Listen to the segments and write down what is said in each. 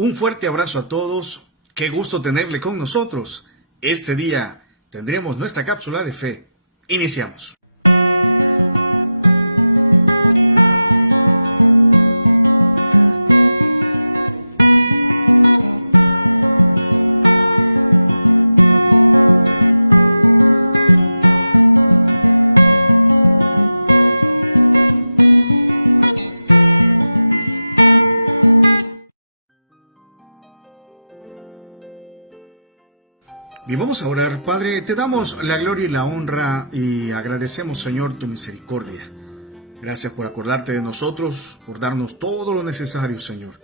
Un fuerte abrazo a todos, qué gusto tenerle con nosotros. Este día tendremos nuestra cápsula de fe. Iniciamos. Bien, vamos a orar. Padre, te damos la gloria y la honra y agradecemos, Señor, tu misericordia. Gracias por acordarte de nosotros, por darnos todo lo necesario, Señor.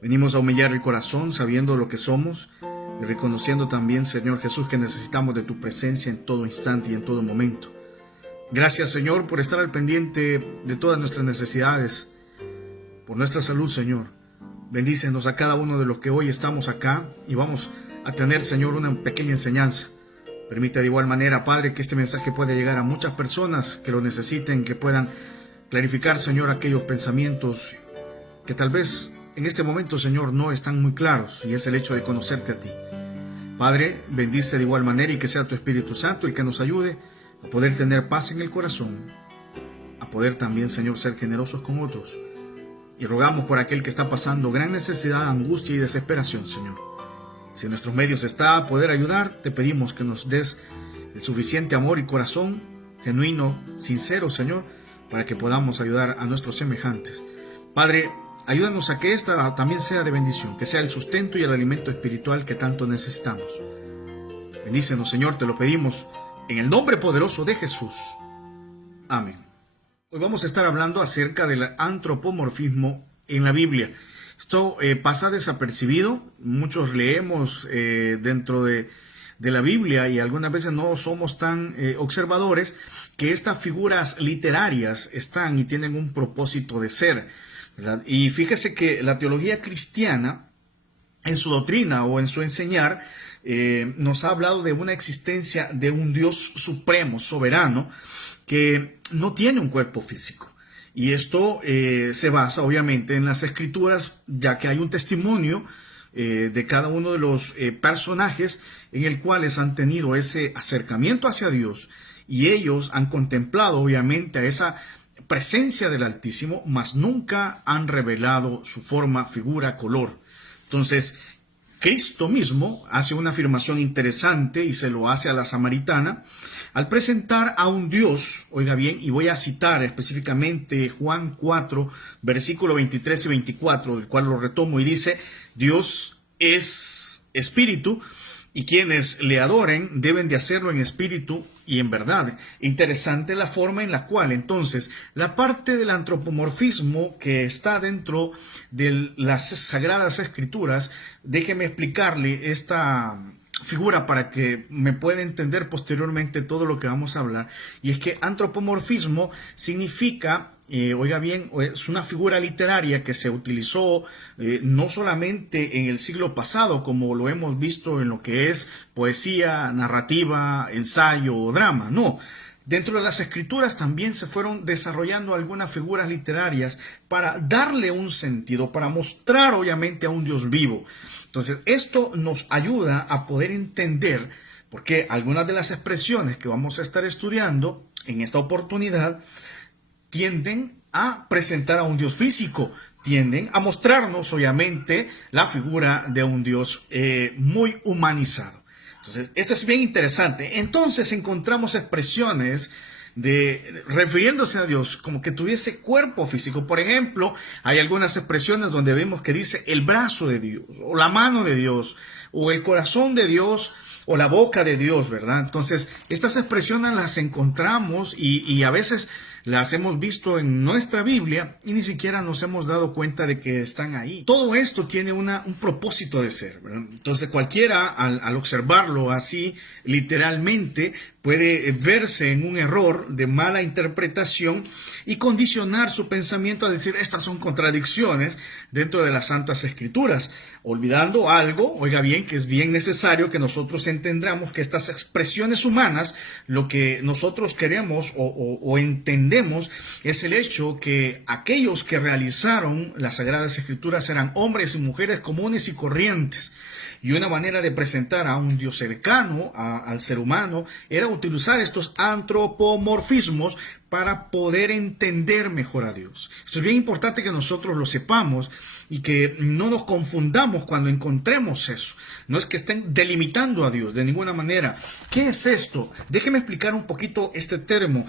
Venimos a humillar el corazón sabiendo lo que somos y reconociendo también, Señor Jesús, que necesitamos de tu presencia en todo instante y en todo momento. Gracias, Señor, por estar al pendiente de todas nuestras necesidades, por nuestra salud, Señor. Bendícenos a cada uno de los que hoy estamos acá y vamos a tener, Señor, una pequeña enseñanza. Permite de igual manera, Padre, que este mensaje pueda llegar a muchas personas que lo necesiten, que puedan clarificar, Señor, aquellos pensamientos que tal vez en este momento, Señor, no están muy claros, y es el hecho de conocerte a ti. Padre, bendice de igual manera y que sea tu Espíritu Santo el que nos ayude a poder tener paz en el corazón, a poder también, Señor, ser generosos con otros. Y rogamos por aquel que está pasando gran necesidad, angustia y desesperación, Señor. Si en nuestros medios está poder ayudar, te pedimos que nos des el suficiente amor y corazón genuino, sincero, Señor, para que podamos ayudar a nuestros semejantes. Padre, ayúdanos a que esta también sea de bendición, que sea el sustento y el alimento espiritual que tanto necesitamos. Bendícenos, Señor, te lo pedimos en el nombre poderoso de Jesús. Amén. Hoy vamos a estar hablando acerca del antropomorfismo en la Biblia. Esto pasa desapercibido. Muchos leemos dentro de la Biblia y algunas veces no somos tan observadores que estas figuras literarias están y tienen un propósito de ser, ¿verdad? Y fíjese que la teología cristiana, en su doctrina o en su enseñar, nos ha hablado de una existencia de un Dios supremo, soberano, que no tiene un cuerpo físico. Y esto se basa obviamente en las escrituras, ya que hay un testimonio de cada uno de los personajes en el cuales han tenido ese acercamiento hacia Dios y ellos han contemplado obviamente a esa presencia del Altísimo, mas nunca han revelado su forma, figura, color. Entonces, Cristo mismo hace una afirmación interesante y se lo hace a la samaritana al presentar a un Dios, oiga bien, y voy a citar específicamente Juan 4, versículo 23 y 24, del cual lo retomo y dice: Dios es espíritu y quienes le adoren deben de hacerlo en espíritu y en verdad. Interesante la forma en la cual entonces la parte del antropomorfismo que está dentro de las Sagradas Escrituras, déjeme explicarle esta figura para que me pueda entender posteriormente todo lo que vamos a hablar. Y es que antropomorfismo significa, oiga bien, es una figura literaria que se utilizó no solamente en el siglo pasado, como lo hemos visto en lo que es poesía, narrativa, ensayo o drama, no. Dentro de las escrituras también se fueron desarrollando algunas figuras literarias para darle un sentido, para mostrar obviamente a un Dios vivo. Entonces, esto nos ayuda a poder entender por qué algunas de las expresiones que vamos a estar estudiando en esta oportunidad tienden a presentar a un Dios físico, tienden a mostrarnos obviamente la figura de un Dios muy humanizado. Entonces, esto es bien interesante. Entonces, encontramos expresiones refiriéndose a Dios como que tuviese cuerpo físico. Por ejemplo, hay algunas expresiones donde vemos que dice el brazo de Dios, o la mano de Dios, o el corazón de Dios, o la boca de Dios, ¿verdad? Entonces, estas expresiones las encontramos y a veces las hemos visto en nuestra Biblia y ni siquiera nos hemos dado cuenta de que están ahí. Todo esto tiene un propósito de ser, ¿verdad? Entonces, cualquiera al observarlo así literalmente puede verse en un error de mala interpretación y condicionar su pensamiento a decir estas son contradicciones dentro de las Santas Escrituras, olvidando algo, oiga bien, que es bien necesario que nosotros entendamos que estas expresiones humanas, lo que nosotros queremos o entendemos entendemos es el hecho que aquellos que realizaron las Sagradas Escrituras eran hombres y mujeres comunes y corrientes. Y una manera de presentar a un Dios cercano al ser humano era utilizar estos antropomorfismos para poder entender mejor a Dios. Esto es bien importante que nosotros lo sepamos y que no nos confundamos cuando encontremos eso. No es que estén delimitando a Dios de ninguna manera. ¿Qué es esto? Déjeme explicar un poquito este término.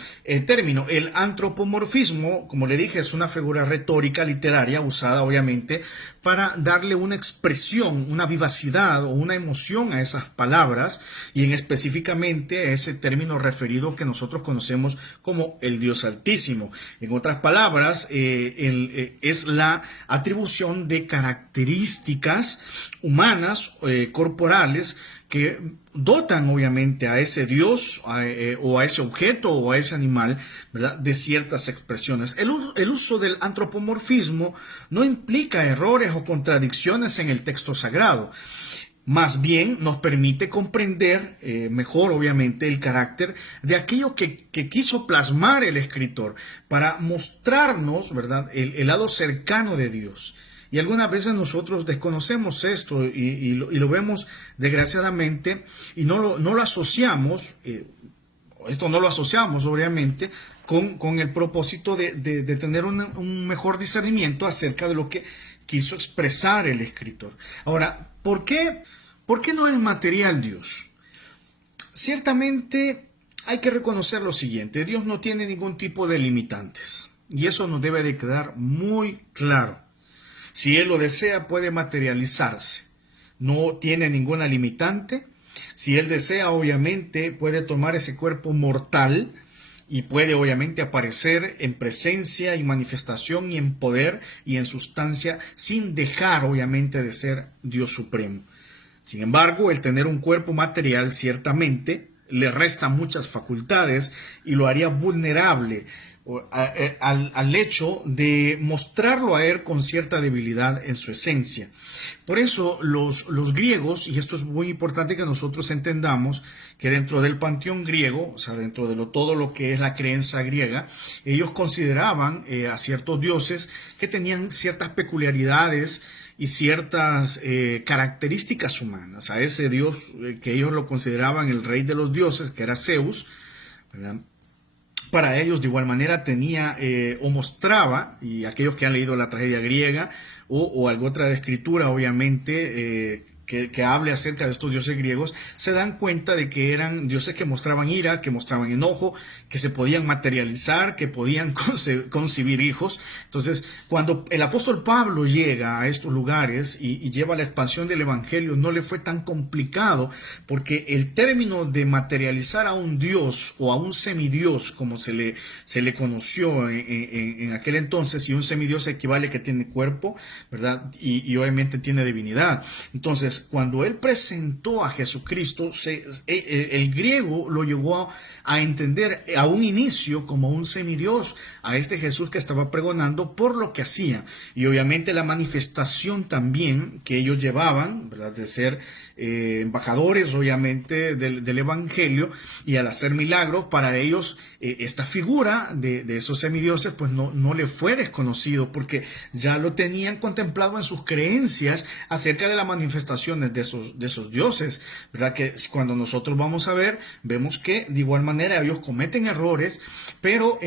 El antropomorfismo, como le dije, es una figura retórica literaria usada obviamente para darle una expresión, una vivacidad o una emoción a esas palabras y en específicamente a ese término referido que nosotros conocemos como el Dios Altísimo. En otras palabras, es la atribución de características humanas, corporales, que dotan obviamente a ese Dios o a ese objeto o a ese animal, ¿verdad?, de ciertas expresiones. El uso del antropomorfismo no implica errores o contradicciones en el texto sagrado. Más bien nos permite comprender mejor, obviamente, el carácter de aquello que quiso plasmar el escritor para mostrarnos, ¿verdad?, el lado cercano de Dios. Y algunas veces nosotros desconocemos esto y lo vemos desgraciadamente y no lo asociamos, esto no lo asociamos obviamente con el propósito de tener un mejor discernimiento acerca de lo que quiso expresar el escritor. Ahora, ¿por qué no es material Dios? Ciertamente hay que reconocer lo siguiente: Dios no tiene ningún tipo de limitantes y eso nos debe de quedar muy claro. Si Él lo desea, puede materializarse. No tiene ninguna limitante. Si Él desea, obviamente, puede tomar ese cuerpo mortal y puede, obviamente, aparecer en presencia y manifestación y en poder y en sustancia sin dejar, obviamente, de ser Dios supremo. Sin embargo, el tener un cuerpo material ciertamente le resta muchas facultades y lo haría vulnerable al hecho de mostrarlo a él con cierta debilidad en su esencia. Por eso los griegos, y esto es muy importante que nosotros entendamos, que dentro del panteón griego, o sea, dentro de todo lo que es la creencia griega, ellos consideraban a ciertos dioses que tenían ciertas peculiaridades y ciertas características humanas. A ese dios que ellos lo consideraban el rey de los dioses, que era Zeus, ¿verdad?, para ellos de igual manera tenía o mostraba, y aquellos que han leído la tragedia griega o alguna otra escritura obviamente que hable acerca de estos dioses griegos, se dan cuenta de que eran dioses que mostraban ira, que mostraban enojo, que se podían materializar, que podían concebir hijos. Entonces, cuando el apóstol Pablo llega a estos lugares y lleva la expansión del evangelio, no le fue tan complicado, porque el término de materializar a un dios o a un semidios, como se le conoció en aquel entonces, y un semidios equivale que tiene cuerpo, ¿verdad?, y obviamente tiene divinidad. Entonces, cuando él presentó a Jesucristo, el griego lo llevó a entender a un inicio como un semidios a este Jesús que estaba pregonando por lo que hacía, y obviamente la manifestación también que ellos llevaban, ¿verdad?, de ser embajadores obviamente del evangelio, y al hacer milagros para ellos, esta figura de esos semidioses pues no le fue desconocido, porque ya lo tenían contemplado en sus creencias acerca de las manifestaciones de esos dioses, ¿verdad? Que cuando nosotros vamos a ver, vemos que de igual manera ellos cometen errores, pero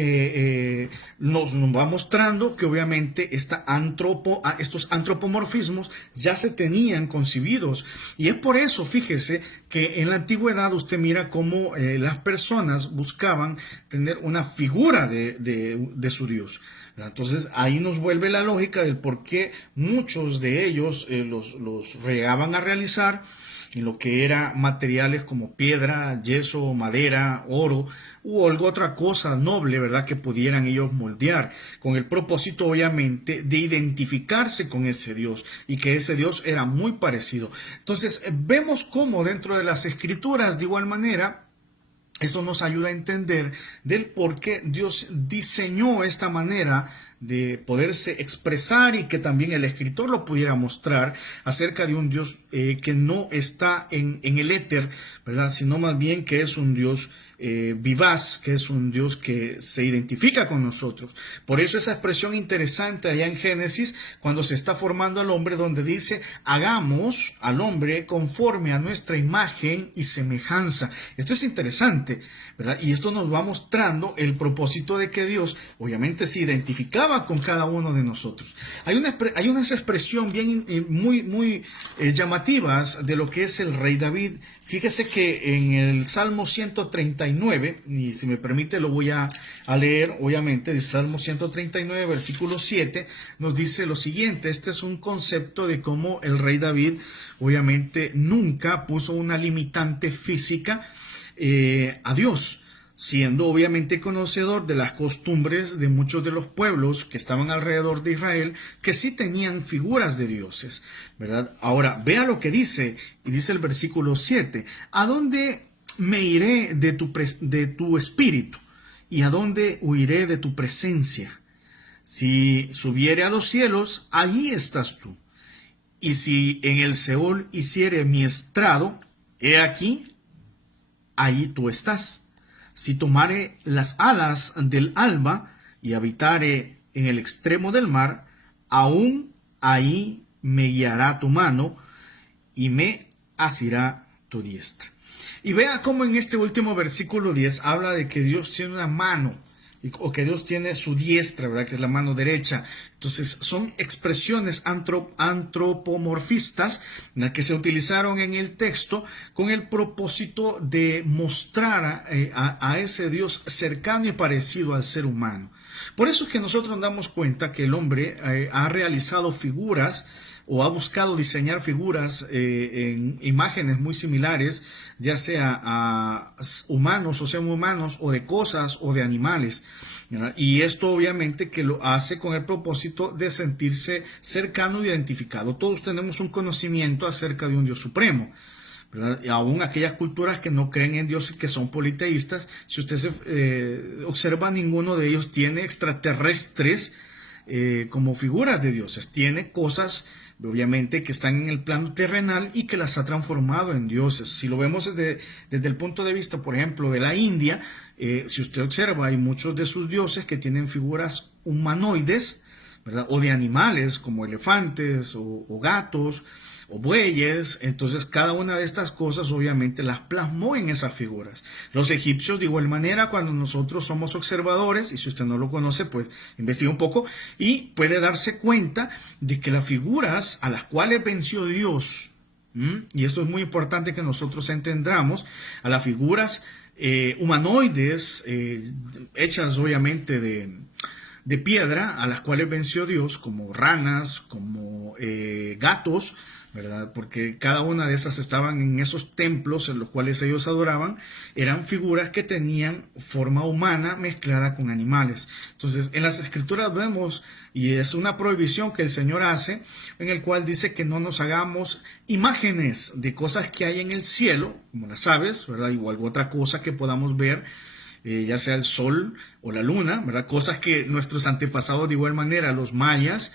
nos va mostrando que obviamente estos antropomorfismos ya se tenían concebidos, y es por eso, fíjese, que en la antigüedad usted mira cómo las personas buscaban tener una figura de su Dios. Entonces ahí nos vuelve la lógica del por qué muchos de ellos los regaban a realizar en lo que era materiales como piedra, yeso, madera, oro u alguna otra cosa noble, ¿verdad?, que pudieran ellos moldear, con el propósito obviamente de identificarse con ese Dios, y que ese Dios era muy parecido. Entonces vemos cómo dentro de las escrituras de igual manera eso nos ayuda a entender del por qué Dios diseñó esta manera de poderse expresar y que también el escritor lo pudiera mostrar acerca de un Dios que no está en el éter, ¿verdad? Sino más bien que es un Dios vivaz, que es un Dios que se identifica con nosotros. Por eso esa expresión interesante allá en Génesis, cuando se está formando al hombre, donde dice, hagamos al hombre conforme a nuestra imagen y semejanza. Esto es interesante, ¿verdad? Y esto nos va mostrando el propósito de que Dios obviamente se identificaba con cada uno de nosotros. Hay unas expresiones bien muy llamativas de lo que es el rey David. Fíjese que en el Salmo 139, y si me permite lo voy a leer, obviamente, el Salmo 139, versículo 7, nos dice lo siguiente. Este es un concepto de cómo el rey David obviamente nunca puso una limitante física a Dios, siendo obviamente conocedor de las costumbres de muchos de los pueblos que estaban alrededor de Israel, que sí tenían figuras de dioses, ¿verdad? Ahora, vea lo que dice, y dice el versículo 7, ¿a dónde me iré de tu espíritu? ¿Y a dónde huiré de tu presencia? Si subiere a los cielos, allí estás tú. Y si en el Seol hiciere mi estrado, he aquí, allí tú estás. Si tomare las alas del alba y habitare en el extremo del mar, aún ahí me guiará tu mano y me asirá tu diestra. Y vea cómo en este último versículo 10 habla de que Dios tiene una mano, o que Dios tiene su diestra, ¿verdad? Que es la mano derecha. Entonces son expresiones antropomorfistas, ¿verdad?, que se utilizaron en el texto con el propósito de mostrar a ese Dios cercano y parecido al ser humano. Por eso es que nosotros nos damos cuenta que el hombre ha realizado figuras o ha buscado diseñar figuras en imágenes muy similares, ya sea a humanos o semi-humanos, o de cosas o de animales, ¿verdad? Y esto obviamente que lo hace con el propósito de sentirse cercano y identificado. Todos tenemos un conocimiento acerca de un Dios supremo, ¿verdad? Y aún aquellas culturas que no creen en Dios y que son politeístas, si usted observa, ninguno de ellos tiene extraterrestres como figuras de dioses. Tiene cosas obviamente que están en el plano terrenal y que las ha transformado en dioses. Si lo vemos desde el punto de vista, por ejemplo, de la India, si usted observa, hay muchos de sus dioses que tienen figuras humanoides, ¿verdad? O de animales como elefantes o gatos o bueyes. Entonces cada una de estas cosas obviamente las plasmó en esas figuras. Los egipcios de igual manera, cuando nosotros somos observadores, y si usted no lo conoce, pues investigue un poco y puede darse cuenta de que las figuras a las cuales venció Dios, y esto es muy importante que nosotros entendamos, a las figuras humanoides hechas obviamente de piedra, a las cuales venció Dios, como ranas, como gatos, ¿verdad? Porque cada una de esas estaban en esos templos en los cuales ellos adoraban, eran figuras que tenían forma humana mezclada con animales. Entonces, en las escrituras vemos, y es una prohibición que el Señor hace, en el cual dice que no nos hagamos imágenes de cosas que hay en el cielo, como las aves, ¿verdad? O alguna otra cosa que podamos ver, ya sea el sol o la luna, ¿verdad? Cosas que nuestros antepasados de igual manera, los mayas,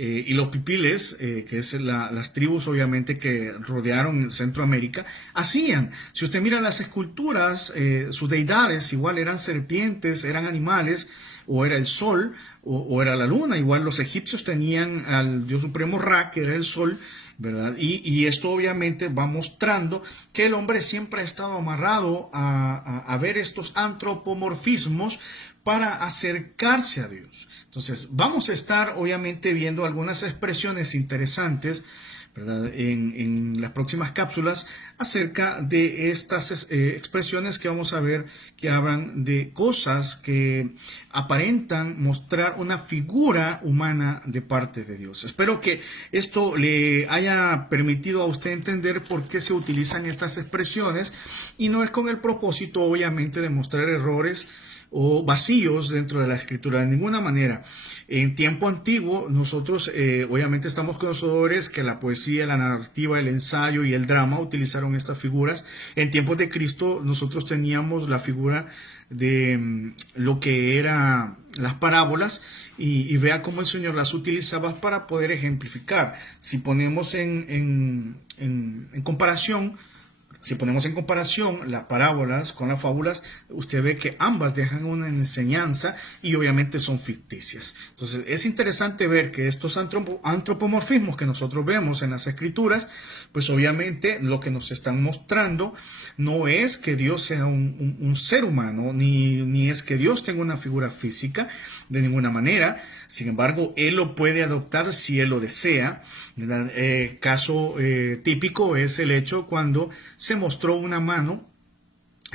y los pipiles, que es las tribus obviamente que rodearon Centroamérica, hacían. Si usted mira las esculturas, sus deidades igual eran serpientes, eran animales, o era el sol, o era la luna. Igual los egipcios tenían al dios supremo Ra, que era el sol, ¿verdad? Y esto obviamente va mostrando que el hombre siempre ha estado amarrado a ver estos antropomorfismos para acercarse a Dios. Entonces vamos a estar obviamente viendo algunas expresiones interesantes, ¿verdad?, en las próximas cápsulas acerca de estas expresiones que vamos a ver, que hablan de cosas que aparentan mostrar una figura humana de parte de Dios. Espero que esto le haya permitido a usted entender por qué se utilizan estas expresiones, y no es con el propósito obviamente de mostrar errores o vacíos dentro de la escritura, de ninguna manera. En tiempo antiguo nosotros obviamente estamos conocedores que la poesía, la narrativa, el ensayo y el drama utilizaron estas figuras. En tiempos de Cristo nosotros teníamos la figura de lo que era las parábolas y vea cómo el Señor las utilizaba para poder ejemplificar. Si ponemos en comparación, si ponemos en comparación las parábolas con las fábulas, usted ve que ambas dejan una enseñanza y obviamente son ficticias. Entonces es interesante ver que estos antropomorfismos que nosotros vemos en las escrituras, pues obviamente lo que nos están mostrando no es que Dios sea un ser humano, ni es que Dios tenga una figura física de ninguna manera. Sin embargo, Él lo puede adoptar si Él lo desea. Caso típico es el hecho cuando se mostró una mano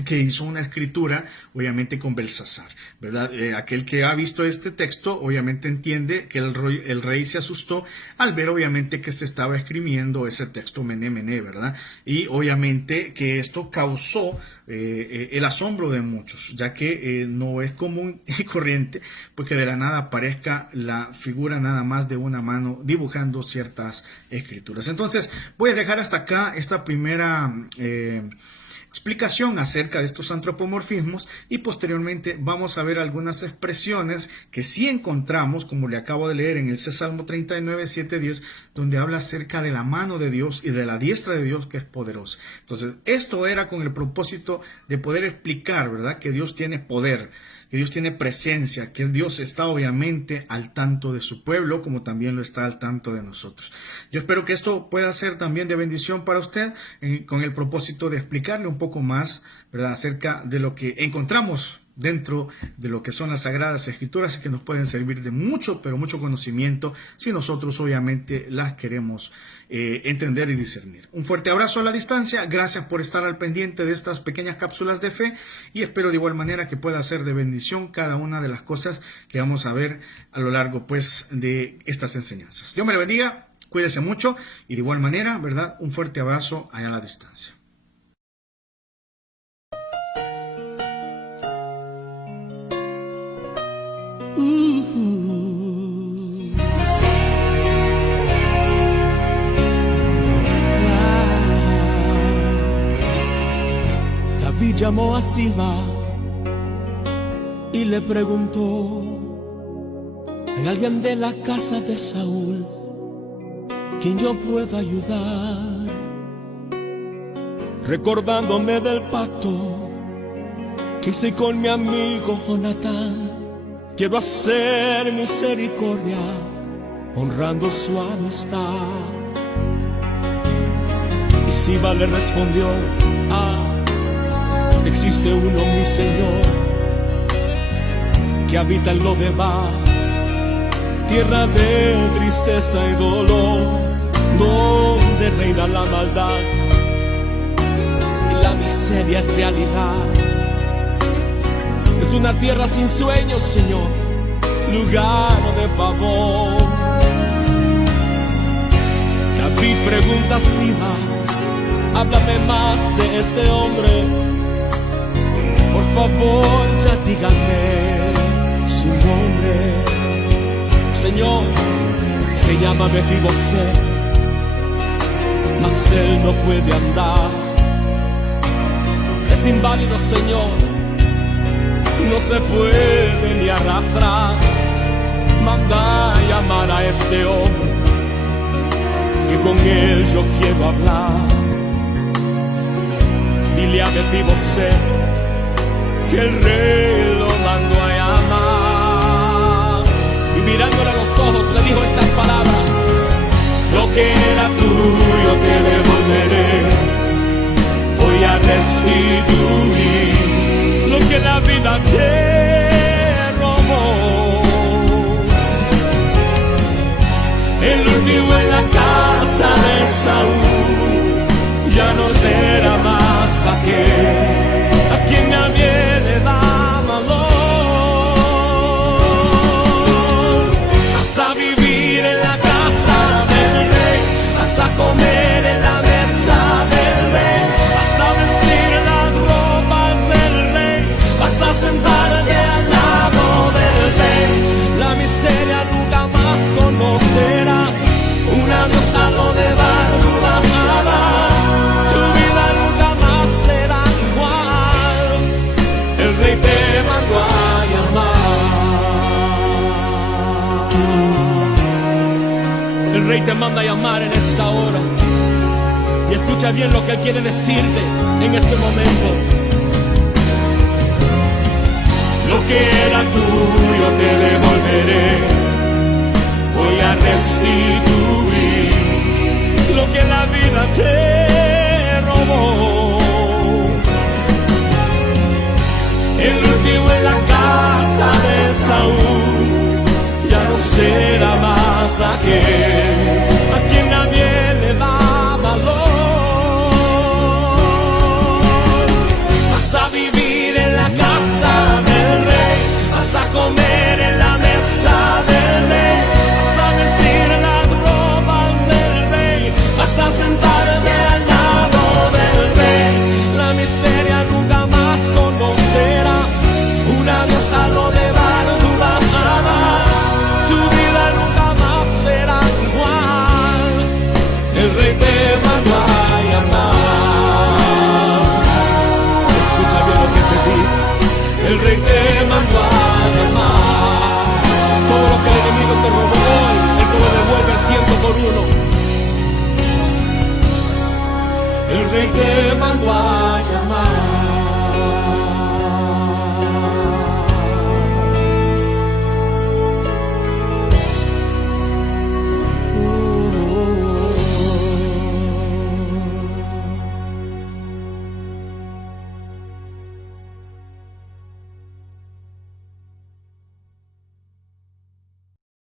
que hizo una escritura, obviamente con Belsasar, ¿verdad? Aquel que ha visto este texto, obviamente entiende que el rey se asustó al ver, obviamente, que se estaba escribiendo ese texto Mené, Mené, ¿verdad? Y obviamente que esto causó el asombro de muchos, ya que no es común y corriente, pues que de la nada aparezca la figura nada más de una mano dibujando ciertas escrituras. Entonces, voy a dejar hasta acá esta primera explicación acerca de estos antropomorfismos y posteriormente vamos a ver algunas expresiones que sí encontramos, como le acabo de leer en el Salmo 39, 7, 10, donde habla acerca de la mano de Dios y de la diestra de Dios que es poderosa. Entonces, esto era con el propósito de poder explicar, ¿verdad?, que Dios tiene poder, que Dios tiene presencia, que Dios está obviamente al tanto de su pueblo, como también lo está al tanto de nosotros. Yo espero que esto pueda ser también de bendición para usted, con el propósito de explicarle un poco más, ¿verdad?, acerca de lo que encontramos dentro de lo que son las Sagradas Escrituras y que nos pueden servir de mucho, pero mucho conocimiento si nosotros obviamente las queremos entender y discernir. Un fuerte abrazo a la distancia, gracias por estar al pendiente de estas pequeñas cápsulas de fe y espero de igual manera que pueda ser de bendición cada una de las cosas que vamos a ver a lo largo pues de estas enseñanzas. Dios me le bendiga, cuídese mucho y de igual manera, ¿verdad?, un fuerte abrazo allá a la distancia. David llamó a Siba y le preguntó: ¿hay alguien de la casa de Saúl quien yo pueda ayudar? Recordándome del pacto que hice con mi amigo Jonatán, quiero hacer misericordia honrando su amistad. Y Siba le respondió: existe uno, mi Señor, que habita en Lodebar, tierra de tristeza y dolor, donde reina la maldad y la miseria es realidad. Es una tierra sin sueños, Señor, lugar de pavor. David pregunta a Siba: háblame más de este hombre, por favor, ya díganme su nombre. Señor, se llama Mefibosé, mas él no puede andar. Es inválido, Señor, no se puede ni arrastrar. Manda a llamar a este hombre, que con él yo quiero hablar. Dile a Mefibosé que el rey lo mandó a llamar. Y mirándole a los ojos le dijo estas palabras: lo que era tuyo te devolveré, voy a restituir lo que la vida te robó. El último en la casa de Saúl ya no será más aquel a quien nadie le da valor. Vas a vivir en la casa del rey, vas a comer en la mesa del rey, vas a vestir las ropas del rey, vas a sentarte al lado del rey. La miseria nunca más conocerás, un adiós a lo de bar tú vas a dar. Tu vida nunca más será igual, el rey te mandó a llamar. te manda a llamar en esta hora. Y escucha bien lo que Él quiere decirte en este momento. Lo que era tuyo te devolveré. Voy a restituir lo que la vida te robó. El último en la casa de Saúl ya no será más aquel a quien nadie le da valor. Vas a vivir en la casa del rey, vas a comer en la mesa del rey, vas a vestir las ropas del rey, vas a sentarte al lado del rey. La miseria nunca más conocerás, un adiós a lo de bar tú vas a dar, tu vida nunca más será igual. El rey te mandó a llamar. Escucha bien lo que te digo. El rey te mandó a llamar. Todo lo que el enemigo te robó hoy, Él te lo devuelve al 100 por 1. El rey te mandó a llamar.